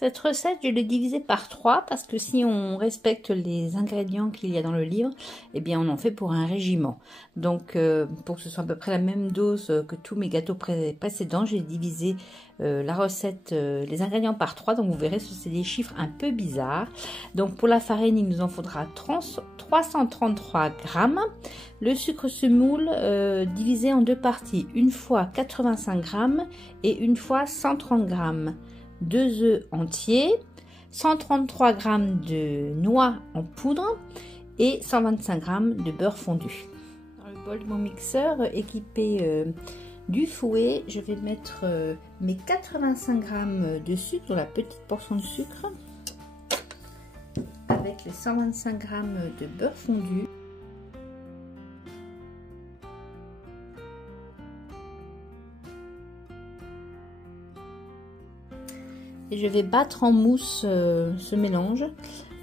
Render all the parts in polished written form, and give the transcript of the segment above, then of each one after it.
Cette recette, je l'ai divisée par 3 parce que si on respecte les ingrédients qu'il y a dans le livre, eh bien on en fait pour un régiment. Donc pour que ce soit à peu près la même dose que tous mes gâteaux précédents, j'ai divisé la recette, les ingrédients par 3. Donc vous verrez, c'est des chiffres un peu bizarres. Donc pour la farine, il nous en faudra 333 grammes. Le sucre semoule divisé en 2 parties, une fois 85 grammes et une fois 130 grammes. 2 œufs entiers, 133 g de noix en poudre et 125 g de beurre fondu. Dans le bol de mon mixeur équipé du fouet, je vais mettre mes 85 g de sucre dans la petite portion de sucre avec les 125 g de beurre fondu. Et je vais battre en mousse ce mélange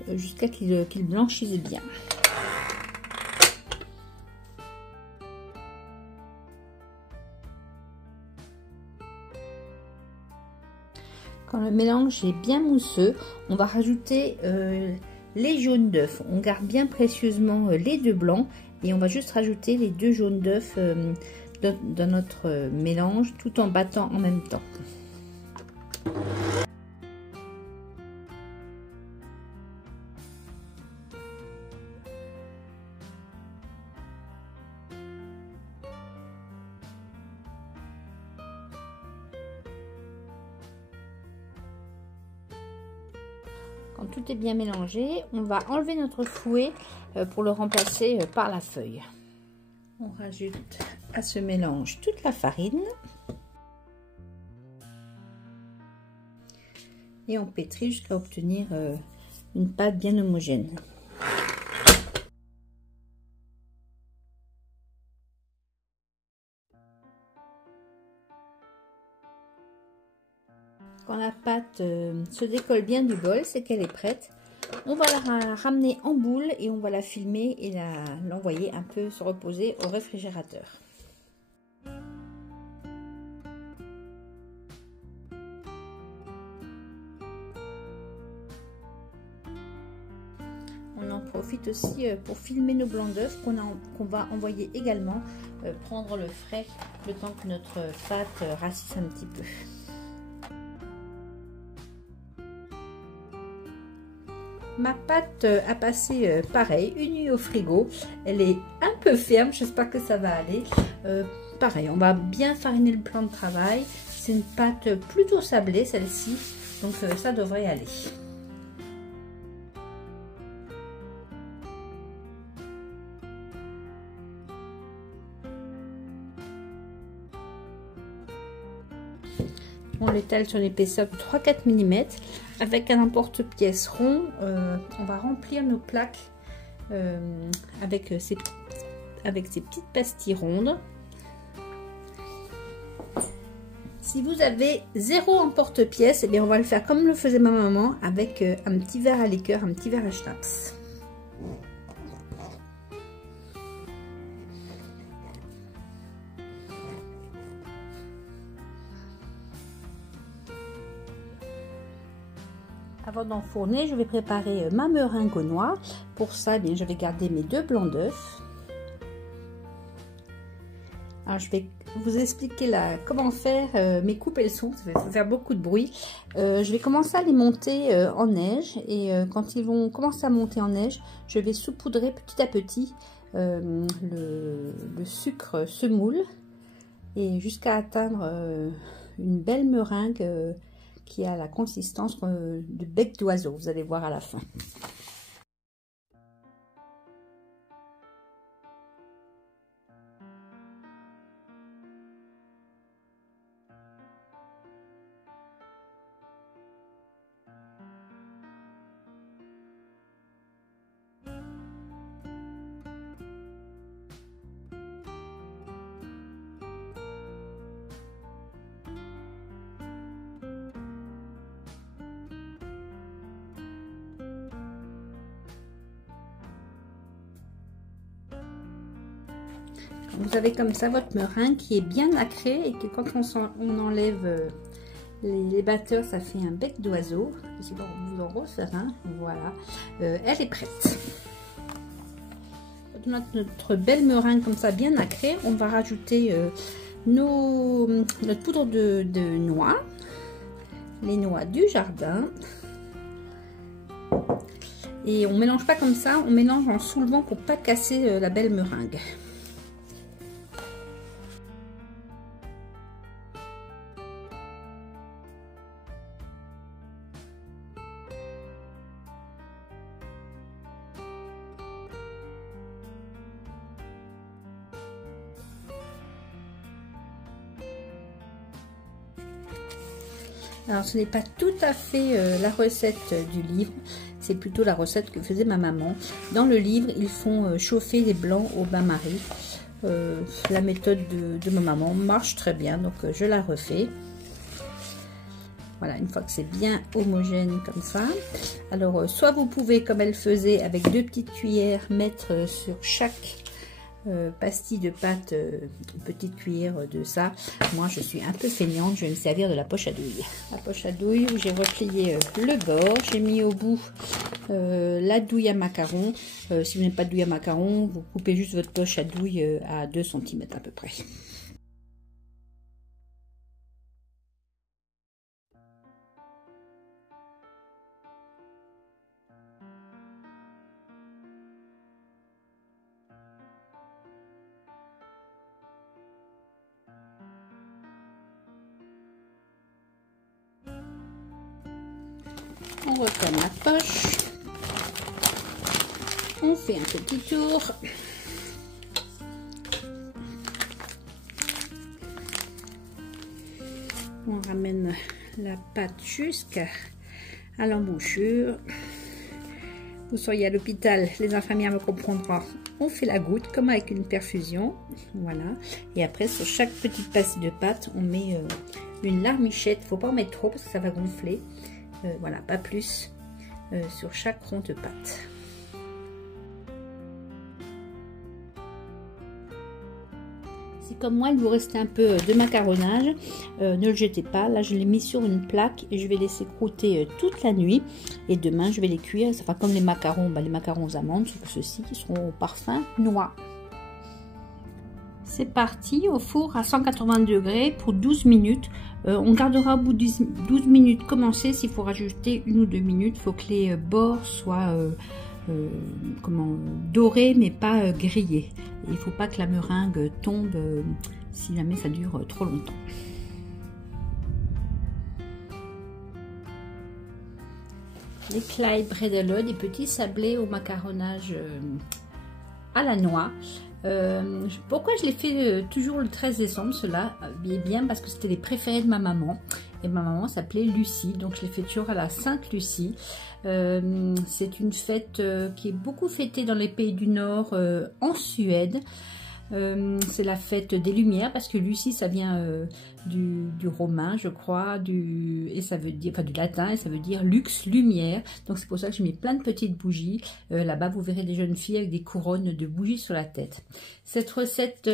jusqu'à qu'il blanchisse bien. Quand le mélange est bien mousseux, on va rajouter les jaunes d'œufs. On garde bien précieusement les 2 blancs et on va juste rajouter les 2 jaunes d'œufs dans notre mélange tout en battant en même temps. Quand tout est bien mélangé, on va enlever notre fouet pour le remplacer par la feuille. On rajoute à ce mélange toute la farine. Et on pétrit jusqu'à obtenir une pâte bien homogène. Quand la pâte se décolle bien du bol, c'est qu'elle est prête. On va la ramener en boule et on va la filmer et l'envoyer un peu se reposer au réfrigérateur. On en profite aussi pour filmer nos blancs d'œufs qu'on va envoyer également prendre le frais le temps que notre pâte rassisse un petit peu. Ma pâte a passé pareil, une nuit au frigo. Elle est un peu ferme, j'espère que ça va aller. Pareil, on va bien fariner le plan de travail. C'est une pâte plutôt sablée celle-ci, donc ça devrait aller. On l'étale sur l'épaisseur de 3-4 mm. Avec un emporte-pièce rond, on va remplir nos plaques avec ces petites pastilles rondes. Si vous avez 0 emporte-pièce, eh bien on va le faire comme le faisait ma maman, avec un petit verre à liqueur, un petit verre à schnapps. Avant d'enfourner, je vais préparer ma meringue aux noix. Pour ça, eh bien, je vais garder mes 2 blancs d'œufs. Alors, je vais vous expliquer comment faire mes coupes et le son. Ça va faire beaucoup de bruit. Je vais commencer à les monter en neige. Et quand ils vont commencer à monter en neige, je vais saupoudrer petit à petit le sucre semoule. Et jusqu'à atteindre une belle meringue qui a la consistance de bec d'oiseau, vous allez voir à la fin. Vous avez comme ça votre meringue qui est bien nacrée et que quand on enlève Les batteurs, ça fait un bec d'oiseau. Je vais vous en refaire un. Voilà. Elle est prête. Quand on a notre belle meringue comme ça bien nacrée, on va rajouter notre poudre de noix. Les noix du jardin. Et on mélange pas comme ça, on mélange en soulevant pour pas casser la belle meringue. Alors ce n'est pas tout à fait la recette du livre, c'est plutôt la recette que faisait ma maman. Dans le livre, ils font chauffer les blancs au bain-marie. La méthode de ma maman marche très bien, donc je la refais. Voilà, une fois que c'est bien homogène comme ça. Alors soit vous pouvez, comme elle faisait, avec 2 petites cuillères, mettre sur chaque pastille de pâte, une petite cuillère de ça. Moi je suis un peu feignante, je vais me servir de la poche à douille. La poche à douille où j'ai replié le bord, j'ai mis au bout la douille à macarons. Si vous n'avez pas de douille à macarons, vous coupez juste votre poche à douille à 2 cm à peu près. On referme la poche, on fait un petit tour, on ramène la pâte jusqu'à l'embouchure. Vous seriez à l'hôpital, les infirmières me comprendront. On fait la goutte comme avec une perfusion, voilà. Et après sur chaque petite pastille de pâte, on met une larmichette. Faut pas en mettre trop parce que ça va gonfler. Voilà, pas plus sur chaque rond de pâte. Si comme moi il vous restait un peu de macaronnage, ne le jetez pas. Là je l'ai mis sur une plaque et je vais laisser croûter toute la nuit. Et demain je vais les cuire. Ça fera comme les macarons aux amandes, sauf que ceux-ci seront au parfum noix. C'est parti au four à 180 degrés pour 12 minutes. On gardera au bout de 12 minutes commencé. S'il faut rajouter 1 ou 2 minutes, il faut que les bords soient dorés mais pas grillés. Il ne faut pas que la meringue tombe si jamais ça dure trop longtemps. Les Clyde Bredelo, des petits sablés au macaronnage à la noix. Pourquoi je l'ai fait toujours le 13 décembre, cela bien parce que c'était les préférés de ma maman. Et ma maman s'appelait Lucie, donc je l'ai fait toujours à la Sainte Lucie. C'est une fête qui est beaucoup fêtée dans les pays du Nord, en Suède. C'est la fête des Lumières parce que Lucie ça vient du romain je crois, et ça veut dire, enfin du latin, et ça veut dire luxe, lumière. Donc c'est pour ça que j'ai mis plein de petites bougies. Là-bas vous verrez des jeunes filles avec des couronnes de bougies sur la tête. Cette recette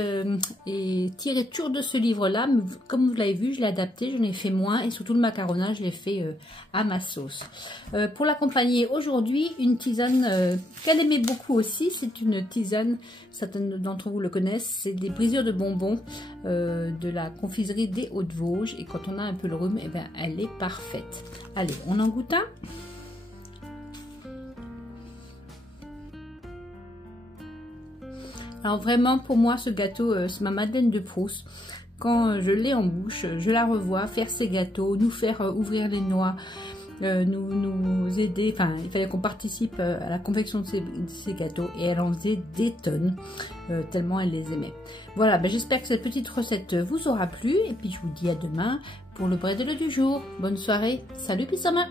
est tirée toujours de ce livre là, mais comme vous l'avez vu je l'ai adapté, j'en ai fait moins, et surtout le macaronnage je l'ai fait à ma sauce. Pour l'accompagner aujourd'hui, une tisane qu'elle aimait beaucoup aussi, c'est une tisane, certains d'entre vous le connaissent, c'est des brisures de bonbons de la confiserie des Hauts-de-Vosges, et quand on a un peu le rhume, eh bien, elle est parfaite. Allez, on en goûte un. Alors vraiment pour moi ce gâteau c'est ma Madeleine de Proust. Quand je l'ai en bouche, je la revois faire ces gâteaux, nous faire ouvrir les noix, nous aider, enfin il fallait qu'on participe à la confection de ces gâteaux, et elle en faisait des tonnes tellement elle les aimait. Voilà, ben, j'espère que cette petite recette vous aura plu, et puis je vous dis à demain pour le bredelo du jour. Bonne soirée, salut Pissama.